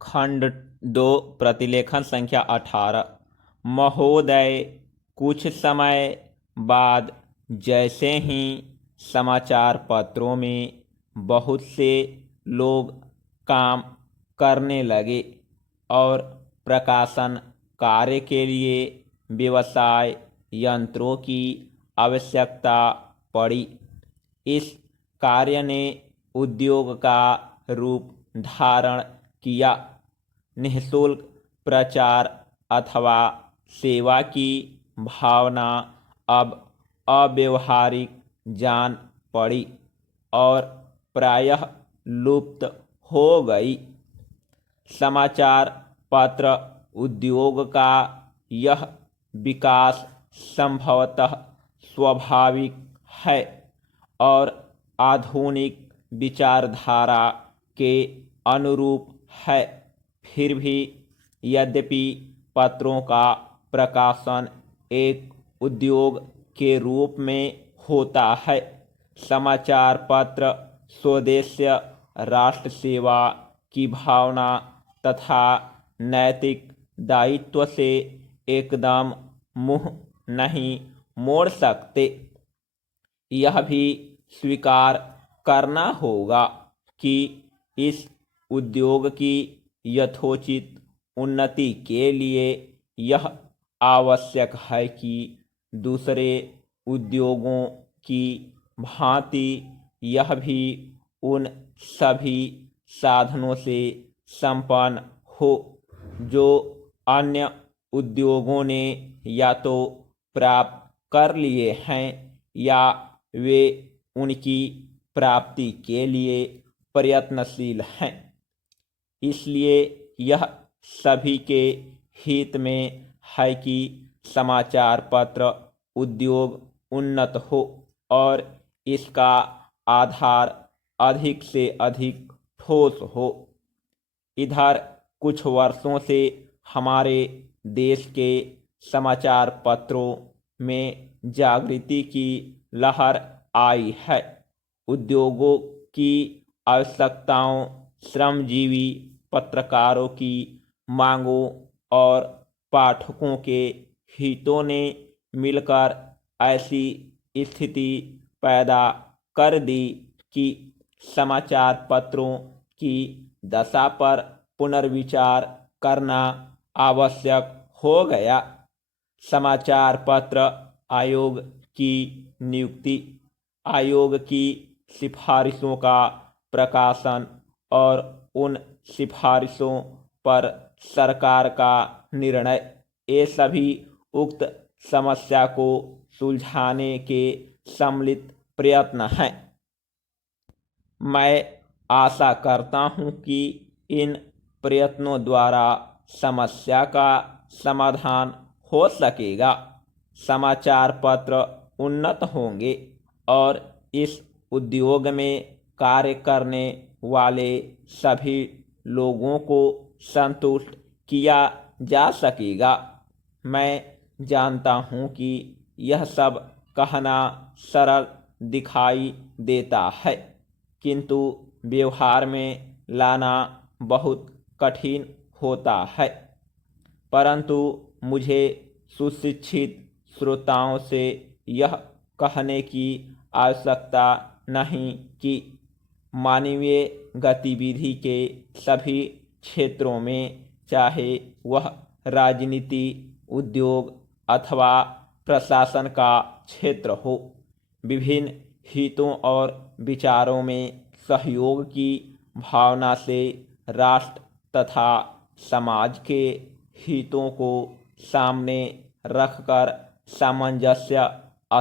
खंड 2 प्रतिलेखन संख्या 18। महोदय, कुछ समय बाद जैसे ही समाचार पत्रों में बहुत से लोग काम करने लगे और प्रकाशन कार्य के लिए व्यवसाय यंत्रों की आवश्यकता पड़ी, इस कार्य ने उद्योग का रूप धारण किया। निःशुल्क प्रचार अथवा सेवा की भावना अब अव्यावहारिक जान पड़ी और प्रायः लुप्त हो गई। समाचार पत्र उद्योग का यह विकास संभवतः स्वाभाविक है और आधुनिक विचारधारा के अनुरूप है। फिर भी यद्यपि पत्रों का प्रकाशन एक उद्योग के रूप में होता है, समाचार पत्र स्वदेशी राष्ट्र सेवा की भावना तथा नैतिक दायित्व से एकदम मुंह नहीं मोड़ सकते। यह भी स्वीकार करना होगा कि इस उद्योग की यथोचित उन्नति के लिए यह आवश्यक है कि दूसरे उद्योगों की भांति यह भी उन सभी साधनों से संपन्न हो जो अन्य उद्योगों ने या तो प्राप्त कर लिए हैं या वे उनकी प्राप्ति के लिए प्रयत्नशील हैं। इसलिए यह सभी के हित में है कि समाचार पत्र उद्योग उन्नत हो और इसका आधार अधिक से अधिक ठोस हो। इधर कुछ वर्षों से हमारे देश के समाचार पत्रों में जागृति की लहर आई है। उद्योगों की आवश्यकताओं, श्रमजीवी पत्रकारों की मांगों और पाठकों के हितों ने मिलकर ऐसी स्थिति पैदा कर दी कि समाचार पत्रों की दशा पर पुनर्विचार करना आवश्यक हो गया। समाचार पत्र आयोग की नियुक्ति, आयोग की सिफारिशों का प्रकाशन और उन सिफारिशों पर सरकार का निर्णय, ये सभी उक्त समस्या को सुलझाने के सम्मिलित प्रयत्न हैं। मैं आशा करता हूं कि इन प्रयत्नों द्वारा समस्या का समाधान हो सकेगा, समाचार पत्र उन्नत होंगे और इस उद्योग में कार्य करने वाले सभी लोगों को संतुष्ट किया जा सकेगा। मैं जानता हूं कि यह सब कहना सरल दिखाई देता है, किंतु व्यवहार में लाना बहुत कठिन होता है। परंतु मुझे सुशिक्षित श्रोताओं से यह कहने की आवश्यकता नहीं कि मानवीय गतिविधि के सभी क्षेत्रों में, चाहे वह राजनीति, उद्योग अथवा प्रशासन का क्षेत्र हो, विभिन्न हितों और विचारों में सहयोग की भावना से राष्ट्र तथा समाज के हितों को सामने रखकर सामंजस्य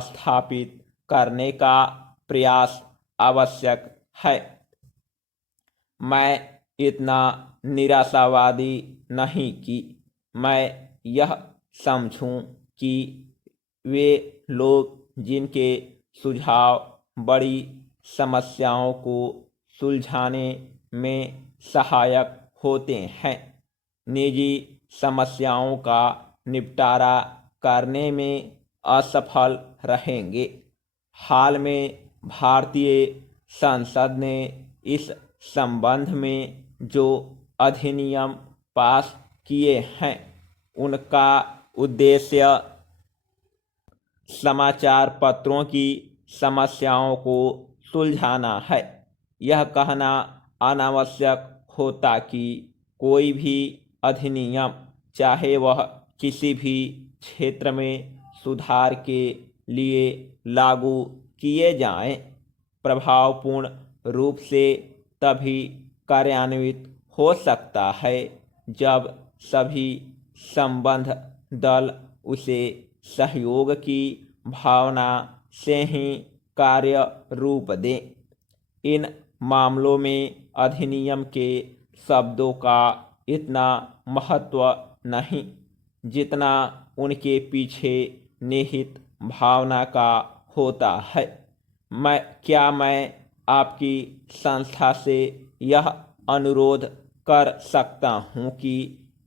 स्थापित करने का प्रयास आवश्यक है। मैं इतना निराशावादी नहीं कि मैं यह समझूं कि वे लोग जिनके सुझाव बड़ी समस्याओं को सुलझाने में सहायक होते हैं, निजी समस्याओं का निपटारा करने में असफल रहेंगे। हाल में भारतीय संसद ने इस संबंध में जो अधिनियम पास किए हैं उनका उद्देश्य समाचार पत्रों की समस्याओं को सुलझाना है। यह कहना अनावश्यक होता कि कोई भी अधिनियम, चाहे वह किसी भी क्षेत्र में सुधार के लिए लागू किए जाएं, प्रभावपूर्ण रूप से तभी कार्यान्वित हो सकता है जब सभी संबद्ध दल उसे सहयोग की भावना से ही कार्य रूप दें। इन मामलों में अधिनियम के शब्दों का इतना महत्व नहीं जितना उनके पीछे निहित भावना का होता है। मैं आपकी संस्था से यह अनुरोध कर सकता हूं कि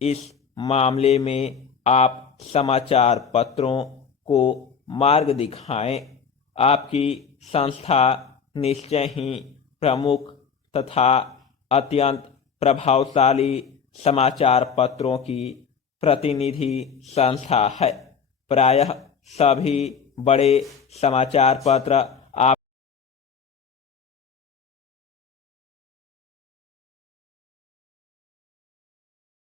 इस मामले में आप समाचार पत्रों को मार्ग दिखाएं। आपकी संस्था निश्चय ही प्रमुख तथा अत्यंत प्रभावशाली समाचार पत्रों की प्रतिनिधि संस्था है। प्रायः सभी बड़े समाचार पत्र